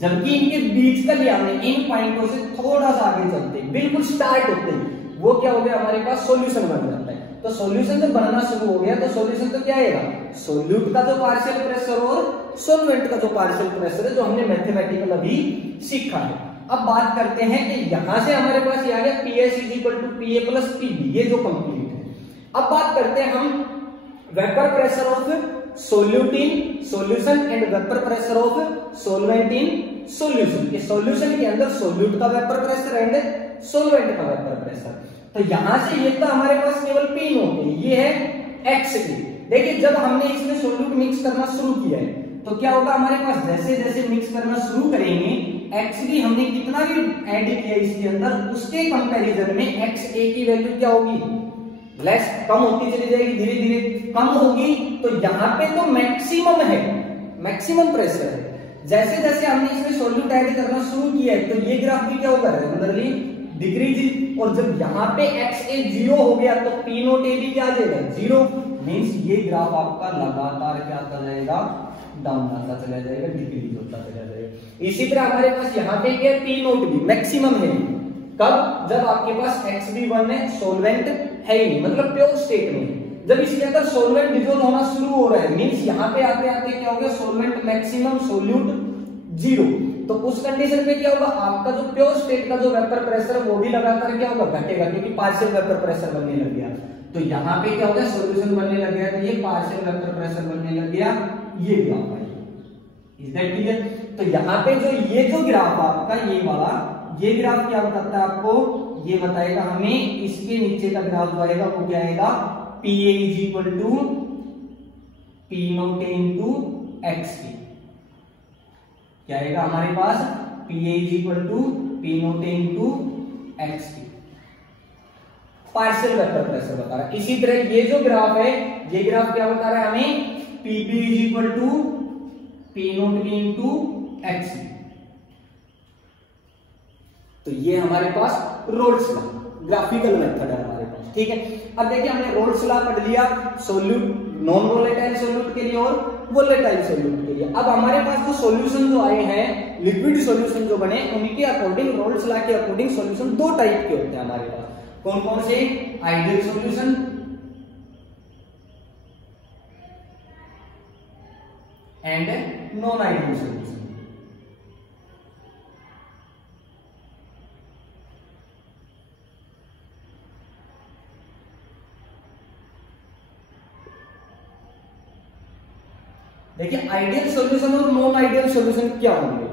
जबकि इनके बीच का लिया हमने इन पॉइंटों से थोड़ा सा आगे चलते बिल्कुल स्टार्ट होते ही वो क्या हो गया हमारे पास, सॉल्यूशन बन जाता है। तो सॉल्यूशन जब बनना शुरू हो गया तो सॉल्यूशन तो क्या आएगा, सोल्यूट का जो पार्शियल प्रेशर और सॉल्वेंट का जो पार्शियल प्रेशर है, जो हमने मैथमेटिकल अभी सीखा है। अब बात करते हैं कि यहां से हमारे पास ये आ गया PS is equal to PA plus PB, ये जो कंप्लीट है। अब बात करते हैं हम vapour pressure of solute in solution and vapour pressure of solvent in solution. ये सॉल्यूशन के अंदर सोल्यूट का वेपर प्रेशर एंड सॉल्वेंट का वेपर प्रेशर। तो यहां से ये तो हमारे पास केवल P नोट है, ये है XP। देखिए जब हमने इसमें सोल्यूट मिक्स करना शुरू किया है तो क्या होगा हमारे पास, जैसे जैसे मिक्स करना शुरू करेंगे XB हमने कितना भी ऐड किया इसके अंदर, उसके कंपैरिजन में XA की वैल्यू क्या होगी, लेस, कम होती चली जाएगी, धीरे धीरे कम होगी। तो यहाँ पे तो मैक्सिमम है, मैक्सिमम प्रेशर है। जैसे जैसे हमने इसमें सोल्यूट ऐड करना शुरू किया है तो ये ग्राफ भी क्या होगा, रेगुलरली डिक्रीज। और जब यहाँ पे XA 0 हो गया तो P नोट A भी क्या आ जाएगा, 0। मींस ये ग्राफ आपका लगातार क्या आता जाएगा, डाउन आता चला जाएगा, डिक्रीज होता चला जाएगा। इसी तरह हमारे पास यहाँ पे क्या P नोट भी मैक्सिमम है, कब, जब आपके पास XB1 है, सोल्वेंट है ही नहीं, मतलब प्योर स्टेट में। जब इसके अंदर सोल्वेंट डिसॉल्व होना शुरू हो रहा है, मींस यहाँ पे आते आते क्या हो गया, सोल्वेंट मैक्सिमम, सोल्यूट 0। तो उस कंडीशन में क्या होगा, आपका जो प्योर स्टेट का जो वेपर प्रेशर है वो भी लगातार क्या होगा, घटेगा, क्योंकि पार्शियल वेपर प्रेशर बनने लग गया। तो यहाँ पे क्या हो गया, सोल्यूशन बनने लग गया, तो ये पार्शियल वेपर प्रेशर बनने लग गया, ये ग्राफ है। Is that clear? तो यहाँ पे जो ये जो ग्राफ आपका ये वाला, ये ग्राफ क्या बताता है आपको, ये बताएगा हमें इसके नीचे का ग्राफ जो आएगा वो क्या आएगा, PA is equal to P note A into XP। क्या आएगा हमारे पास, PA is equal to P note A into XP, partial vapour pressure बता रहा है। इसी तरह ये जो ग्राफ है, ये ग्राफ क्या बता रहा है हमें, PB is equal to P note B into XP। तो ये हमारे पास रोल्स लॉ, ग्राफिकल मेथड है हमारे पास, ठीक है। अब देखिए हमने रोल्स लॉ पढ़ लिया सोल्यूट, नॉन वोलेटाइल सोल्यूट के लिए और वोलेटाइल सोल्यूट के लिए। अब हमारे पास जो सॉल्यूशन जो आए हैं, लिक्विड सॉल्यूशन जो बने, उनके अकॉर्डिंग, रोल्स लॉ के अकॉर्डिंग सॉल्यूशन दो टाइप के होते हैं हमारे पास। कौन कौन से, ideal solution and non ideal solution. देखिए आइडियल सॉल्यूशन और नॉन आइडियल सॉल्यूशन क्या होंगे,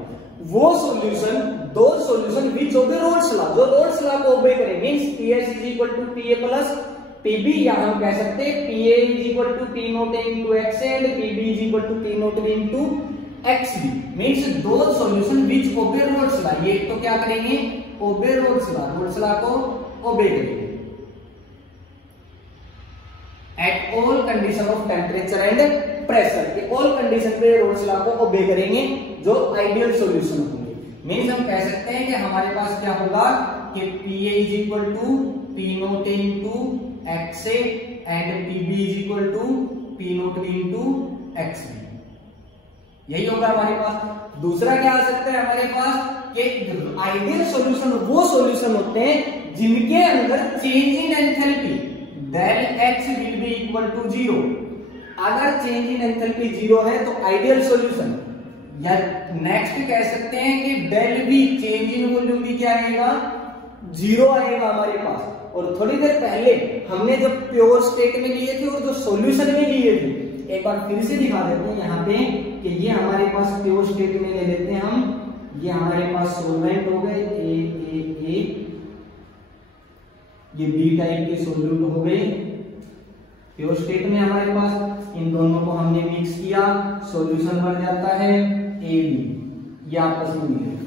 वो सॉल्यूशन, दो solution which obey Raoult's law, जो रोल्स लॉ को ओबे करें। Means PS is equal to PA plus PB, या हम कह सकते हैं PA is equal to P note A into XA and PB is equal to P note B into XB। Means दो solution which obey Raoult's law, ये तो क्या करेंगे, ओबे रोल्स लॉ, रोल्स लॉ को ओबे करेंगे at all condition of temperature and pressure के, ऑल कंडीशन पे रोल्स लॉ को ओबे करेंगे, जो आइडियल सॉल्यूशन होंगे। मींस हम कह सकते हैं कि हमारे पास क्या होगा कि PA is equal to P note A into XA and PB is equal to P note B into XB, यही होगा हमारे पास। दूसरा क्या आ सकता है हमारे पास कि आइडियल सॉल्यूशन वो सॉल्यूशन होते हैं जिनके अंदर change in enthalpy del H will be equal to 0। अगर चेंज इन एंथैल्पी 0 है तो आइडियल सॉल्यूशन, या नेक्स्ट कह सकते हैं कि del V, change in volume भी क्या आएगा, 0 आएगा हमारे पास। और थोड़ी देर पहले हमने जब प्योर स्टेट में लिए थे और जो सॉल्यूशन में लिए थे, एक बार फिर से दिखा देते हैं यहाँ पे कि ये हमारे पास प्योर स्टेट में ले लेते हैं हम, ये हमारे पास सोलवेंट हो गए ए, ये बी टाइप के सोल्यूट हो गए प्योर स्टेट में हमारे पास। इन दोनों को हमने मिक्स किया, सॉल्यूशन बन जाता है ए बी, ये आपस में मिलेगा।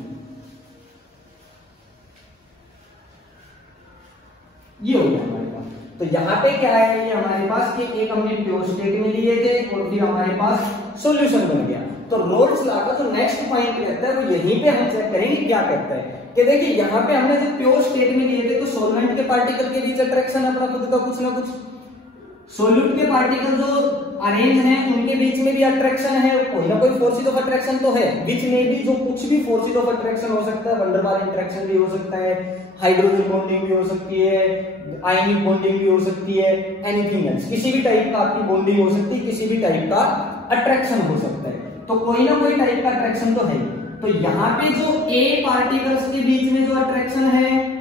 ये हो गया हमारे पास। तो यहाँ पे क्या है, ये हमारे पास कि एक हमने प्योर स्टेट में लिए थे और फिर हमारे पास सॉल्यूशन बन गया। तो रोल्स लॉ का जो नेक्स्ट पॉइंट रहता है वो यहीं पे हम चेक करेंगे क्या कहता है कि देखिए यहाँ पे हमने जो प्योर स्टेट में लिए थे तो सॉल्वेंट के पार्टिकल के बीच अट्रैक्शन अपना खुद का कुछ ना कुछ, सोल्यूट के पार्टिकल जो अरेंज हैं उनके बीच में भी अट्रैक्शन है, कोई ना कोई फोर्सेज ऑफ अट्रैक्शन तो है, बीच में भी जो कुछ भी फोर्सेज ऑफ अट्रैक्शन हो सकता है, वंडरवाल इंटरेक्शन भी हो सकता है, हाइड्रोजन बॉन्डिंग भी हो सकती है, आयनिक बॉन्डिंग भी हो सकती है, एनीथिंग एल्स, किसी भी टाइप का आपकी बॉन्डिंग हो सकती है, किसी भी टाइप का अट्रैक्शन हो सकता है, तो कोई ना कोई टाइप का अट्रैक्शन तो है। तो यहाँ पे जो ए पार्टिकल्स के बीच में जो अट्रैक्शन है,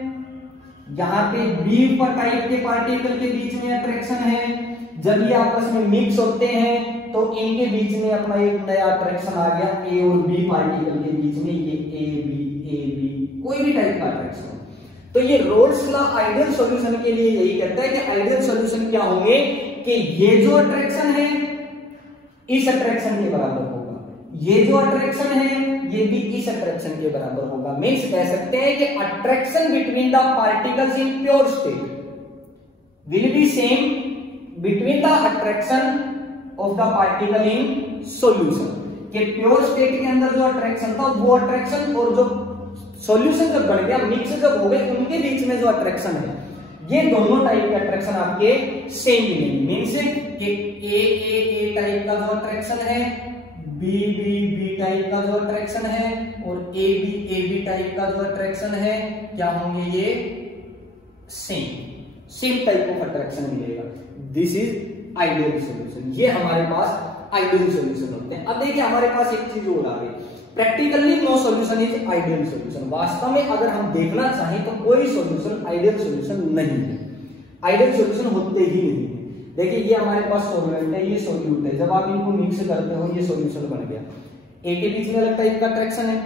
यहाँ पे बी टाइप के पार्टिकल के बीच में अट्रैक्शन है, जब ये आपस में मिक्स होते हैं तो इनके बीच में अपना एक नया अट्रैक्शन आ गया ए और बी पार्टिकल के बीच में, ये ए बी कोई भी टाइप का अट्रैक्शन। तो ये रोल्स लॉ आइडियल सॉल्यूशन के लिए यही कहता है कि आइडियल सॉल्यूशन क्या होंगे कि ये जो अट्रैक्शन है इस अट्रैक्शन के बराबर होगा, ये जो अट्रैक्शन है ये भी इस अट्रैक्शन के बराबर होगा। मींस कह सकते हैं कि attraction between the particles in pure state will be same between the attraction of the particle in solution. कि प्योर स्टेट के अंदर जो अट्रैक्शन था वो अट्रैक्शन और जो सॉल्यूशन जब बन गया, मिक्स जब हो गए, उनके बीच में जो अट्रैक्शन है ये दोनों टाइप के अट्रैक्शन आपके सेम मिलेंगे। मींस कि ए टाइप का जो अट्रैक्शन है, बी टाइप का जो अट्रैक्शन है और ए बी टाइप का जो अट्रैक्शन है, क्या होंगे ये सेम टाइप ऑफ अट्रैक्शन मिलेगा। This is ideal solution. ये हमारे पास आइडियल सॉल्यूशन होते हैं। अब देखिए हमारे पास एक चीज और आ गई, practically no solution is ideal solution. वास्तव में अगर हम देखना चाहें तो कोई सॉल्यूशन आइडियल सॉल्यूशन नहीं है, आइडियल सॉल्यूशन होते ही नहीं है। देखिए ये हमारे पास सॉल्वेंट है, ये सॉल्यूट है, जब आप इनको मिक्स करते हो ये सॉल्यूशन बन गया। ए के बीच में अलग टाइप का अट्रैक्शन है,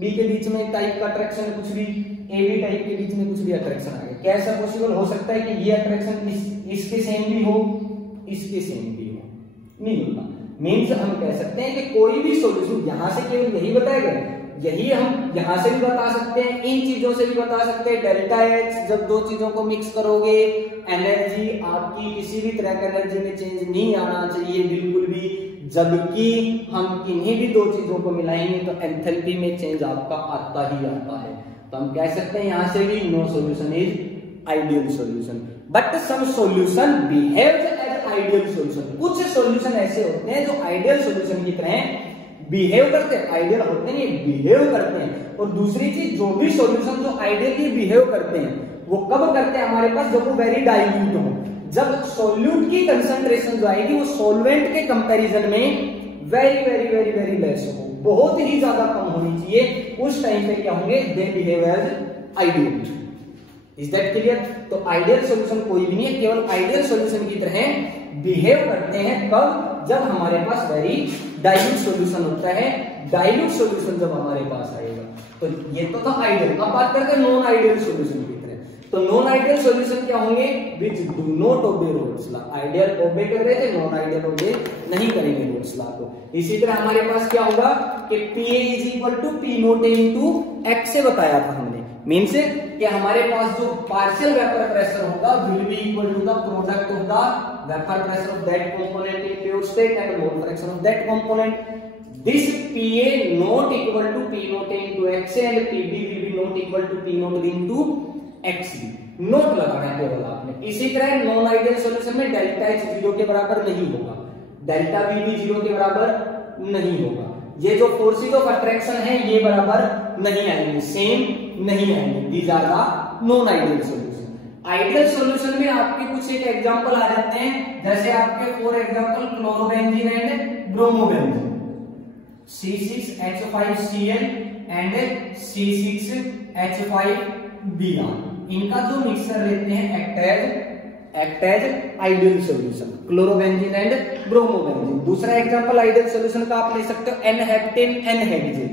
बी के बीच में एक टाइप का अट्रैक्शन है, कुछ भी ए बी टाइप के बीच में कुछ भी अट्रैक्शन आ गया। क्या ऐसा पॉसिबल हो सकता है कि ये अट्रैक्शन इसके सेम भी हो, इसके सेम भी हो? नहीं होता। मीन्स हम कह सकते हैं कि कोई भी सॉल्यूशन, यहां से केवल यही बताया गया, यही हम यहां से भी बता सकते हैं, इन चीजों से भी बता सकते हैं। डेल्टा एच, जब दो चीजों को मिक्स करोगे एनर्जी आपकी किसी भी तरह का एनर्जी में चेंज नहीं आना चाहिए बिल्कुल भी, जबकि हम किन्हीं भी दो चीजों को मिलाएंगे तो एंथैल्पी में चेंज आपका आता ही आता है। तो हम कह सकते हैं यहां से भी no solution is ideal solution, but some solution behaves as ideal solution. कुछ सॉल्यूशन ऐसे होते हैं जो आइडियल सॉल्यूशन की तरह बिहेव करते हैं, आइडियल होते हैं, ये बिहेव करते हैं। और दूसरी चीज, जो भी सॉल्यूशन जो आइडियली बिहेव करते हैं वो कब करते हैं हमारे पास, जब वो वेरी डाइल्यूट हो, जब सॉल्यूट की कंसंट्रेशन जो आएगी वो सॉल्वेंट के कंपैरिजन में very very very very less हो, बहुत ही ज्यादा कम होनी चाहिए, उस टाइम पे क्या होंगे, they behave as ideal. Is that clear? तो आइडियल सॉल्यूशन कोई भी नहीं है, केवल आइडियल सॉल्यूशन की तरह बिहेव करते हैं कब, जब हमारे पास वेरी डाइल्यूट सॉल्यूशन होता है। डाइल्यूट सॉल्यूशन जब हमारे पास आएगा तो ये तो था आइडियल। अब बात करते हैं नॉन आइडियल सॉल्यूशन की तरह। तो नॉन आइडियल सॉल्यूशन क्या होंगे, which do not obey Raoult's law. Ideal obey कर रहे थे, नॉन आइडियल ओबे नहीं करेंगे रोल्स लॉ को। इसी तरह हमारे पास क्या होगा कि Pa is equal to P nought into x से बताया था हमने। मीन्स कि हमारे पास जो पार्शियल वेपर प्रेशर होगा will be equal to the product of the vapour pressure of that component in pure state and mole fraction of that component. This Pa not equal to P nought into x and Pb will be not equal to P nought into xb। Nought लगाना है केवल आपने। इसी तरह non ideal solution में delta H 0 के बराबर नहीं होगा, डेल्टा B भी 0 के बराबर नहीं होगा। ये जो फोर्सेस ऑफ अट्रैक्शन है ये बराबर नहीं आएंगे, सेम नहीं आएंगे। These are the non ideal solution. Ideal solution में आपके कुछ एक एग्जांपल आ जाते हैं, जैसे आपके for example chlorobenzene and bromobenzene, C6H5Cl and C6H5Br। इनका जो मिक्सचर लेते हैं act as ideal solution, chlorobenzene and bromobenzene. दूसरा एग्जांपल आइडियल सॉल्यूशन का आप ले सकते हो N-हेप्टेन N-हेक्सेन।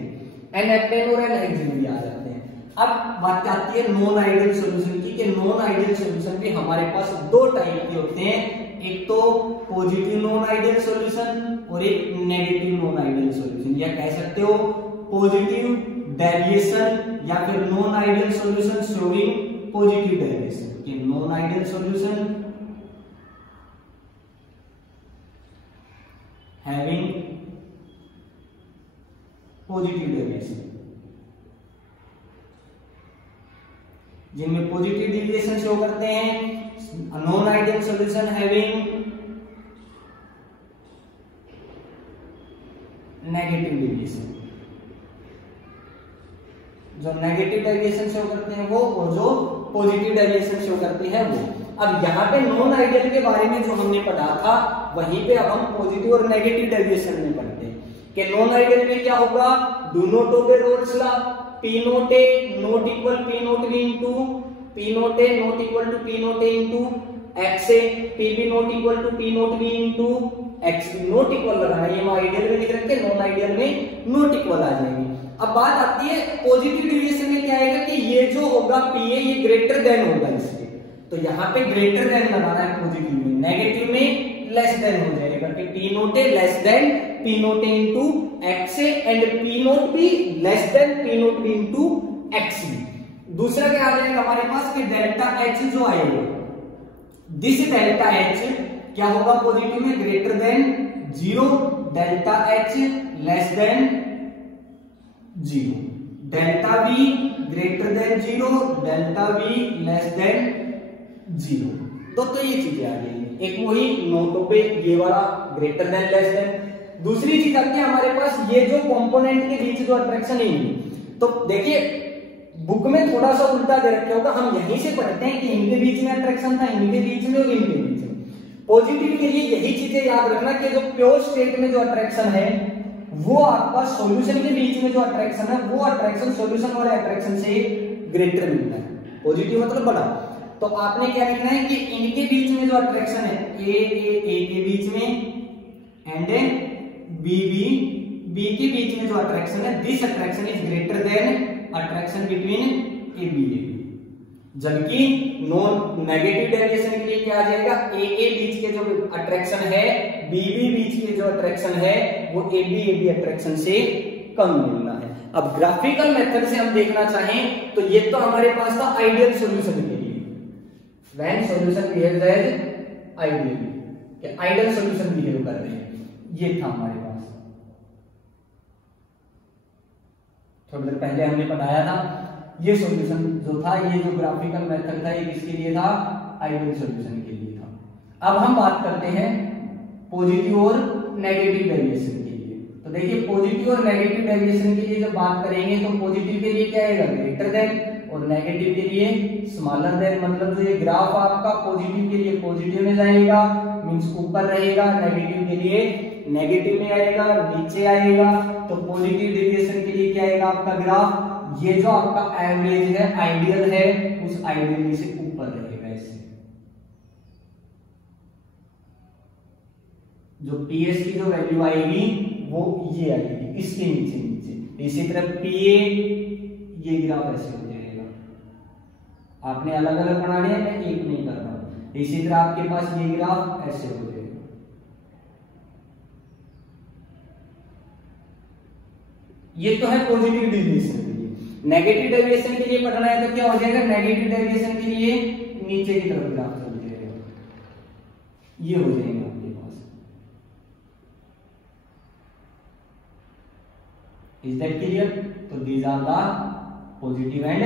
N-हेप्टेन और N-हेक्सेन भी आ जाते हैं। अब बात आती है नॉन आइडियल सॉल्यूशन की, कि नॉन आइडियल सॉल्यूशन भी हमारे पास दो टाइप के होते हैं, एक तो पॉजिटिव नॉन आइडियल सॉल्यूशन और एक नेगेटिव नॉन आइडियल सॉल्यूशन, या कह सकते हो पॉजिटिव डेविएशन या फिर non ideal solution showing positive deviation. कि non ideal solution having positive deviation, जिनमें पॉजिटिव डेविएशन शो करते हैं। Non ideal solution having negative deviation, जो नेगेटिव डेविएशन शो करते हैं वो, और जो पॉजिटिव डेविएशन शो करती है वो। अब यहाँ पे नॉन आइडियल के बारे में जो हमने पढ़ा था, वहीं पे अब हम पॉजिटिव और नेगेटिव डेविएशन में पढ़ते हैं कि नॉन आइडियल में क्या होगा, do not obey Raoult's law, P not A not equal P nought B into P not A not equal to P not A into XA, PB not equal to P nought B into XB। Not equal लगाना, ये हम ideal में लिख रखे हैं, non ideal में not equal आ जाएंगे। अब बात आती है पॉजिटिव डेविएशन में क्या आएगा कि ये जो होगा PA ये ग्रेटर देन होगा इसके, तो यहाँ पे ग्रेटर देन लगाना है पॉजिटिव में, नेगेटिव में लेस देन हो जाएगा कि P not A less than P not A into XA and P nought B less than P nought B into XB। दूसरा क्या आ जाएगा हमारे पास कि डेल्टा H जो आएगा, दिस डेल्टा H क्या होगा पॉजिटिव में, greater than 0, delta H less than 0, delta V greater than 0, delta V less than 0। तो ये चीजें आ गई, एक वही नॉट ओबे ये वाला ग्रेटर देन लेस देन। दूसरी चीज आती है हमारे पास ये जो कंपोनेंट के बीच जो अट्रैक्शन है, तो देखिए बुक में थोड़ा सा उल्टा दे रखा होगा, हम यहीं से पढ़ते हैं कि इनके बीच में अट्रैक्शन था, इनके बीच में और इनके बीच में। पॉजिटिव के लिए यही चीजें याद रखना कि जो प्योर स्टेट में जो अट्रैक्शन है वो आपका सॉल्यूशन के बीच में जो अट्रैक्शन है वो अट्रैक्शन सॉल्यूशन वाले अट्रैक्शन से ग्रेटर मिलता है, पॉजिटिव मतलब बड़ा। तो आपने क्या लिखना है कि इनके बीच में जो अट्रैक्शन है ए के बीच में एंड बी के बीच में जो अट्रैक्शन है, this attraction is greater than attraction between A B. जबकि नॉन नेगेटिव डेविएशन के लिए क्या आ जाएगा, ए बीच के जो अट्रैक्शन है, बी बीच के जो अट्रैक्शन है वो ए बी अट्रैक्शन से कम मिलना है। अब ग्राफिकल मेथड से हम देखना चाहें तो ये तो हमारे पास था आइडियल सॉल्यूशन के लिए, when solution behaves as ideal, कि आइडियल सॉल्यूशन बिहेव कर रहे हैं, ये था हमारे पास। थोड़ी देर पहले हमने बताया था ये सॉल्यूशन जो था, ये जो ग्राफिकल मेथड था, ये किसके लिए था, आइडियल सॉल्यूशन के लिए था। अब हम बात करते हैं पॉजिटिव और नेगेटिव डेविएशन के लिए। तो देखिए पॉजिटिव और नेगेटिव डेविएशन के लिए जब बात करेंगे तो पॉजिटिव के लिए क्या आएगा, ग्रेटर देन, और नेगेटिव के लिए स्मॉलर देन। मतलब जो ये ग्राफ आपका पॉजिटिव के लिए पॉजिटिव में जाएगा, मींस ऊपर रहेगा, नेगेटिव के लिए नेगेटिव में आएगा, नीचे आएगा। तो पॉजिटिव डेविएशन के लिए क्या आएगा आपका ग्राफ, ये जो आपका एवरेज है, आइडियल है, उस आइडियल से ऊपर रहेगा। इससे जो पीएस की जो वैल्यू आएगी वो ये आएगी, इसके नीचे नीचे। इसी तरह पीए ये ग्राफ ऐसे हो जाएगा। आपने अलग अलग बनाने हैं, मैं एक नहीं कर रहा हूं। इसी तरह आपके पास ये ग्राफ ऐसे हो जाएगा। ये तो है पॉजिटिव डेविएशन के लिए। नेगेटिव डेविएशन के लिए पढ़ना है तो क्या हो जाएगा, नेगेटिव डेविएशन के लिए नीचे की तरफ ग्राफ चल जाएगा, ये हो जाएगा आपके पास। Is that clear? तो these are the positive and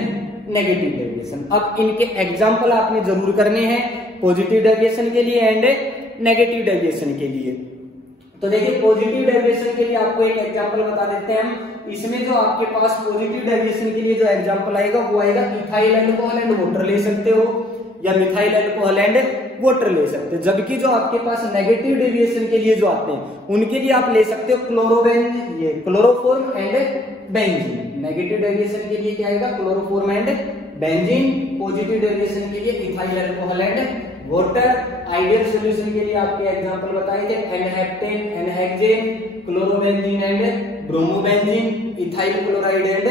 negative deviation. अब इनके एग्जांपल आपने जरूर करने हैं, पॉजिटिव डेविएशन के लिए एंड नेगेटिव डेविएशन के लिए। तो देखिए पॉजिटिव डेविएशन के लिए आपको एक एग्जांपल बता देते हैं हम। इसमें जो आपके पास पॉजिटिव डेविएशन के लिए जो एग्जांपल आएगा वो आएगा इथाइल अल्कोहल एंड वाटर ले सकते हो, या मिथाइल अल्कोहल एंड वाटर ले सकते हो। जबकि जो आपके पास नेगेटिव डेविएशन के लिए जो आते हैं उनके लिए आप ले सकते हो क्लोरोबेंजीन, ये chloroform and benzene. Negative deviation के लिए क्या आएगा, chloroform and benzene. Positive deviation के लिए ethyl alcohol and water. Ideal solution के लिए आपके एग्जांपल बताए थे n heptane, n hexane, chlorobenzene and bromobenzene, ethyl chloride and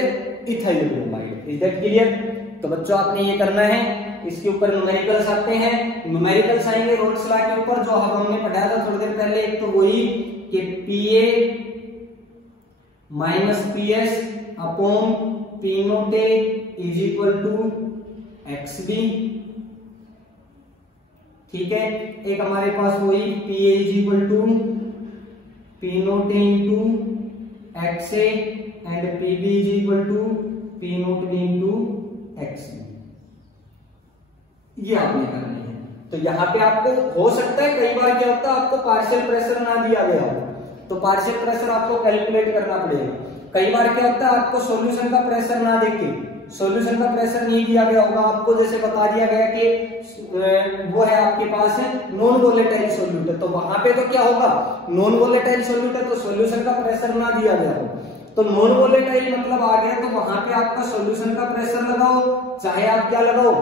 ethyl bromide. Is that clear? तो बच्चों आपने ये करना है। इसके ऊपर न्यूमेरिकल्स आते हैं। न्यूमेरिकल्स आएंगे रोल्स लॉ के ऊपर, जो हमने पढ़ाया था थोड़ी देर पहले। एक तो वही कि Pa minus PS upon P note A is equal to XB। ठीक है। एक हमारे पास वही Pa is equal to P note A into XA and Pb is equal to P note B into XB। ये आपने करनी है। तो यहाँ पे आपको हो सकता है कई बार क्या होता है, आपको पार्शियल प्रेशर ना दिया गया हो तो पार्शियल प्रेशर आपको कैलकुलेट करना पड़ेगा। कई बार क्या होता है, आपको सॉल्यूशन का प्रेशर ना देके, सॉल्यूशन का प्रेशर नहीं दिया गया होगा, आपको जैसे बता दिया गया कि वो है आपके पास है नॉन वोलेटाइल सॉल्यूट है, तो वहां पे तो क्या होगा, नॉन वोलेटाइल सॉल्यूट है तो सॉल्यूशन का प्रेशर ना दिया गया हो, तो नॉन वोलेटाइल मतलब आ गया, तो वहां पे आपका सॉल्यूशन का प्रेशर लगाओ, चाहे आप क्या लगाओ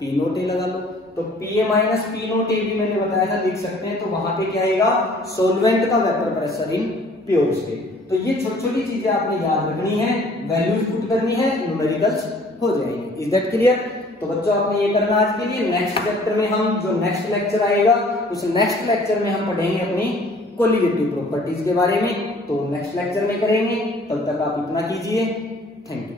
P नोट A लगा लो। तो Pa minus P note A भी मैंने बताया था, देख सकते हैं। तो वहां पे क्या आएगा, सॉल्वेंट का vapour pressure in pure state. तो ये छोटी छोटी चीजें आपने याद रखनी है, वैल्यूज पुट करनी है, न्यूमेरिकल्स हो जाएंगे। Is that clear? तो बच्चों आपने ये करना आज के लिए। नेक्स्ट चैप्टर में हम जो नेक्स्ट लेक्चर आएगा उस नेक्स्ट लेक्चर में हम पढ़ेंगे अपनी कोलिगेटिव प्रॉपर्टीज के बारे में। तो नेक्स्ट लेक्चर में करेंगे, तब तक आप इतना कीजिए। Thank you.